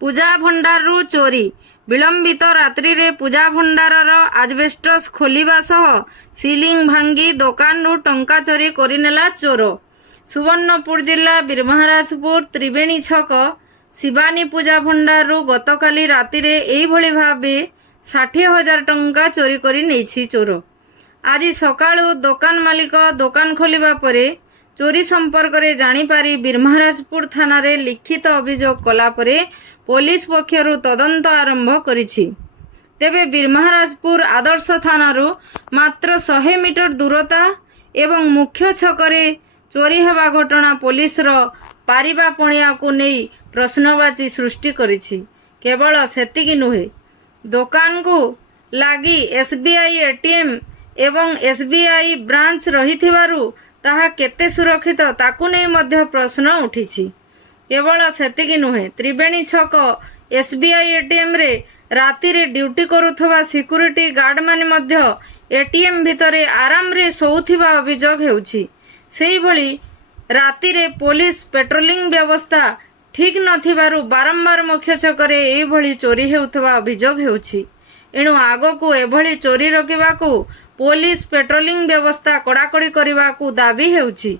ପୂଜା ଭଣ୍ଡାରରୁ ଚୋରି। ବିଳମ୍ବିତ ରାତ୍ରିରେ ପୂଜା ଭଣ୍ଡାରର ଆଜବେଷ୍ଟସ୍ ଖୋଲିବା ସହ ସିଲିଂ ଭାଙ୍ଗି ଦୋକାନରୁ ଟଙ୍କା ଚୋରି କରିନେଲା ଚୋର। ସୁବର୍ଣ୍ଣପୁର ଜିଲ୍ଲା ବୀରମହାରାଜପୁର ତ୍ରିବେଣୀ ଛକ ଶିବାନୀ ପୂଜା ଭଣ୍ଡାରରୁ ଗତକାଲି ରାତିରେ ଏହିଭଳି ଭାବେ 60,000 ଟଙ୍କା ଚୋରି କରି ନେଇଛି ଚୋର। ଆଜି ସକାଳୁ ଦୋକାନ ମାଲିକ ଦୋକାନ ଖୋଲିବା ପରେ ଚୋରି ସମ୍ପର୍କରେ ଜାଣିପାରି ବୀରମହାରାଜପୁର ଥାନାରେ ଲିଖିତ ଅଭିଯୋଗ କଲା ପରେ ପୋଲିସ ପକ୍ଷରୁ ତଦନ୍ତ ଆରମ୍ଭ କରିଛି। ତେବେ ବୀରମହାରାଜପୁର ଆଦର୍ଶ ଥାନାରୁ ମାତ୍ର 100 ମିଟର ଦୂରତା ଏବଂ ମୁଖ୍ୟ ଛକରେ ଚୋରି ହେବା ଘଟଣା ପୋଲିସର ପାରିବା ପଣିଆକୁ ନେଇ ପ୍ରଶ୍ନବାଚୀ ସୃଷ୍ଟି କରିଛି। କେବଳ ସେତିକି ନୁହେଁ, ଦୋକାନକୁ ଲାଗି SBI ATM ଏବଂ SBI ବ୍ରାଞ୍ଚ ରହିଥିବାରୁ ତାହା କେତେ ସୁରକ୍ଷିତ ତାକୁ ନେଇ ମଧ୍ୟ ପ୍ରଶ୍ନ ଉଠିଛି। କେବଳ ସେତିକି ନୁହେଁ, ତ୍ରିବେଣୀ ଛକ SBI ATMରେ ରାତିରେ ଡ୍ୟୁଟି କରୁଥିବା ସିକ୍ୟୁରିଟି ଗାର୍ଡମାନେ ମଧ୍ୟ ATM ଭିତରେ ଆରାମରେ ଶୋଉଥିବା ଅଭିଯୋଗ ହେଉଛି। ସେହିଭଳି ରାତିରେ ପୋଲିସ ପେଟ୍ରୋଲିଂ ବ୍ୟବସ୍ଥା ଠିକ୍ ନଥିବାରୁ ବାରମ୍ବାର ମୁଖ୍ୟ ଛକରେ ଏହିଭଳି ଚୋରି ହେଉଥିବା ଅଭିଯୋଗ ହେଉଛି। ଏଣୁ ଆଗକୁ ଏଭଳି ଚୋରି ରୋକିବାକୁ ପୋଲିସ ପେଟ୍ରୋଲିଂ ବ୍ୟବସ୍ଥା କଡ଼ାକଡ଼ି କରିବାକୁ ଦାବି ହେଉଛି।